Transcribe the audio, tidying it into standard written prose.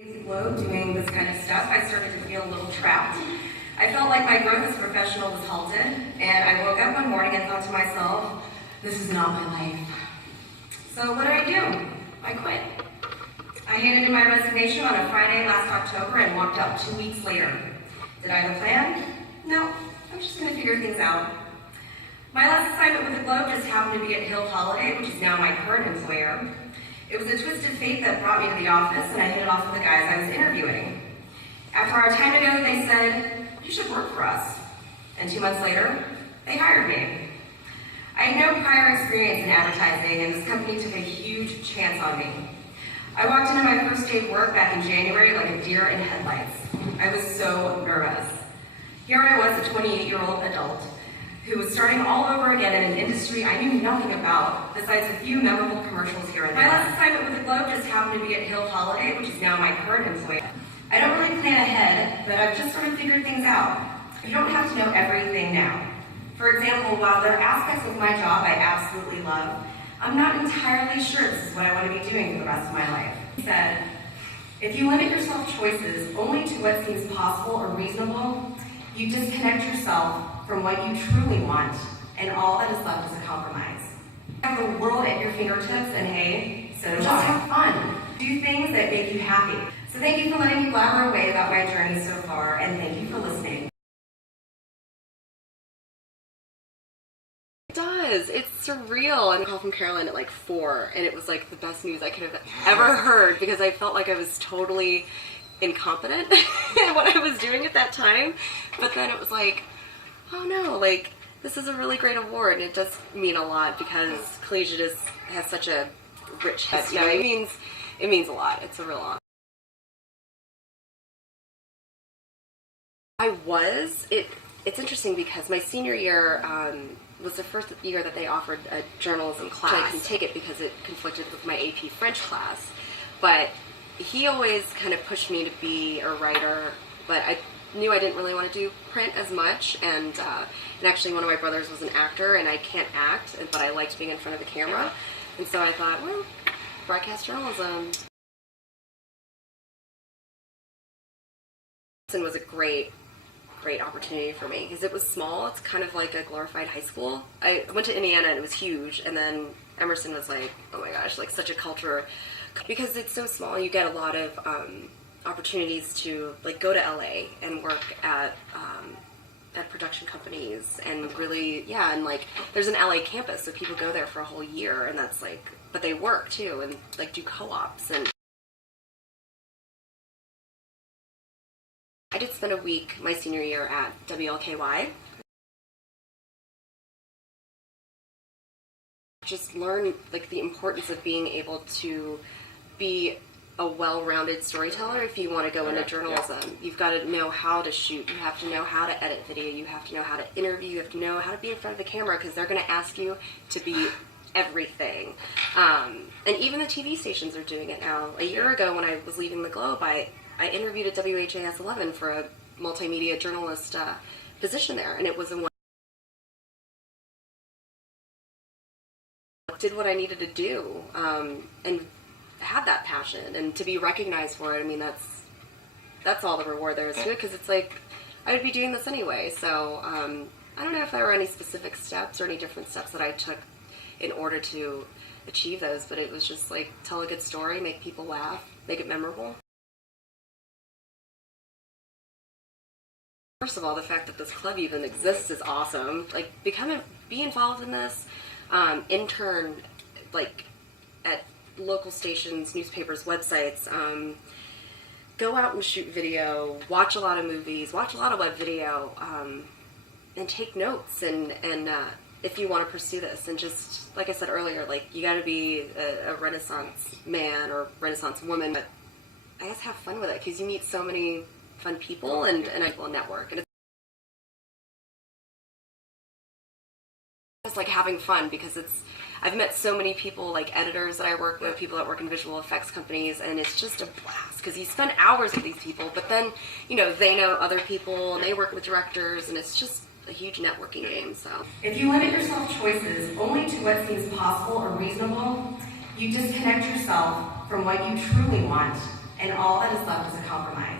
Glow doing this kind of stuff, I started to feel a little trapped. I felt like my growth as a professional was halted, and I woke up one morning and thought to myself, this is not my life. So what did I do? I quit. I handed in my resignation on a Friday last October and walked out 2 weeks later. Did I have a plan? No, I'm just going to figure things out. My last assignment with the Globe just happened to be at Hill Holiday, which is now my current employer. It was a twisted fate that brought me to the office, and I hit it off with the guys I was interviewing. After our time together, they said, you should work for us. And 2 months later, they hired me. I had no prior experience in advertising, and this company took a huge chance on me. I walked into my first day of work back in January like a deer in headlights. I was so nervous. Here I was, a 28-year-old adult, who was starting all over again in an industry I knew nothing about, besides a few memorable commercials here and there. My last assignment with the Globe just happened to be at Hill Holiday, which is now my current employer. I don't really plan ahead, but I've just sort of figured things out. You don't have to know everything now. For example, while there are aspects of my job I absolutely love, I'm not entirely sure this is what I want to be doing for the rest of my life. He said, if you limit yourself choices only to what seems possible or reasonable, you disconnect yourself from what you truly want, and all that is left is a compromise. You have the world at your fingertips, and hey, so just have fun. Do things that make you happy. So thank you for letting me blabber away about my journey so far, and thank you for listening. It does. It's surreal. I called from Carolyn at like 4, and it was like the best news I could have ever heard because I felt like I was totally incompetent in what I was doing at that time. But then it was like, oh no, like this is a really great award, and it does mean a lot because collegiate has such a rich history. No, it means a lot. It's a real honor. It's interesting because my senior year was the first year that they offered a journalism class. I couldn't take it because it conflicted with my AP French class, but he always kind of pushed me to be a writer, but I knew I didn't really want to do print as much, and actually one of my brothers was an actor, and I can't act, but I liked being in front of the camera, and so I thought, well, broadcast journalism. It was a great opportunity for me because it was small. It's kind of like a glorified high school. I went to Indiana and it was huge, and then Emerson was like, oh my gosh, like such a culture, because it's so small. You get a lot of opportunities to like go to LA and work at production companies, and really, and like there's an LA campus, so people go there for a whole year, and that's like, but they work too and like do co-ops. And I did spend a week my senior year at WLKY. Just learn like the importance of being able to be a well-rounded storyteller. If you want to go into journalism, you've got to know how to shoot, you have to know how to edit video, you have to know how to interview, you have to know how to be in front of the camera, because they're going to ask you to be everything. And even the TV stations are doing it now. A year ago when I was leaving the Globe, I interviewed at WHAS 11 for a multimedia journalist position there, and it was did what I needed to do, and had that passion, and to be recognized for it. I mean, that's all the reward there is to it, because it's like I would be doing this anyway. So I don't know if there were any specific steps or any different steps that I took in order to achieve those, but it was just like tell a good story, make people laugh, make it memorable. First of all, the fact that this club even exists is awesome. Like, be involved in this, intern, like, at local stations, newspapers, websites, go out and shoot video, watch a lot of movies, watch a lot of web video, and take notes, and if you want to pursue this, and just, like I said earlier, like, you gotta be a Renaissance man or Renaissance woman, but I guess have fun with it, because you meet so many fun people, and I will network, and it's like having fun, because I've met so many people, like editors that I work with, people that work in visual effects companies, and it's just a blast, because you spend hours with these people, but then, you know, they know other people, and they work with directors, and it's just a huge networking game. So if you limit yourself choices only to what seems possible or reasonable, you disconnect yourself from what you truly want, and all that is left is a compromise.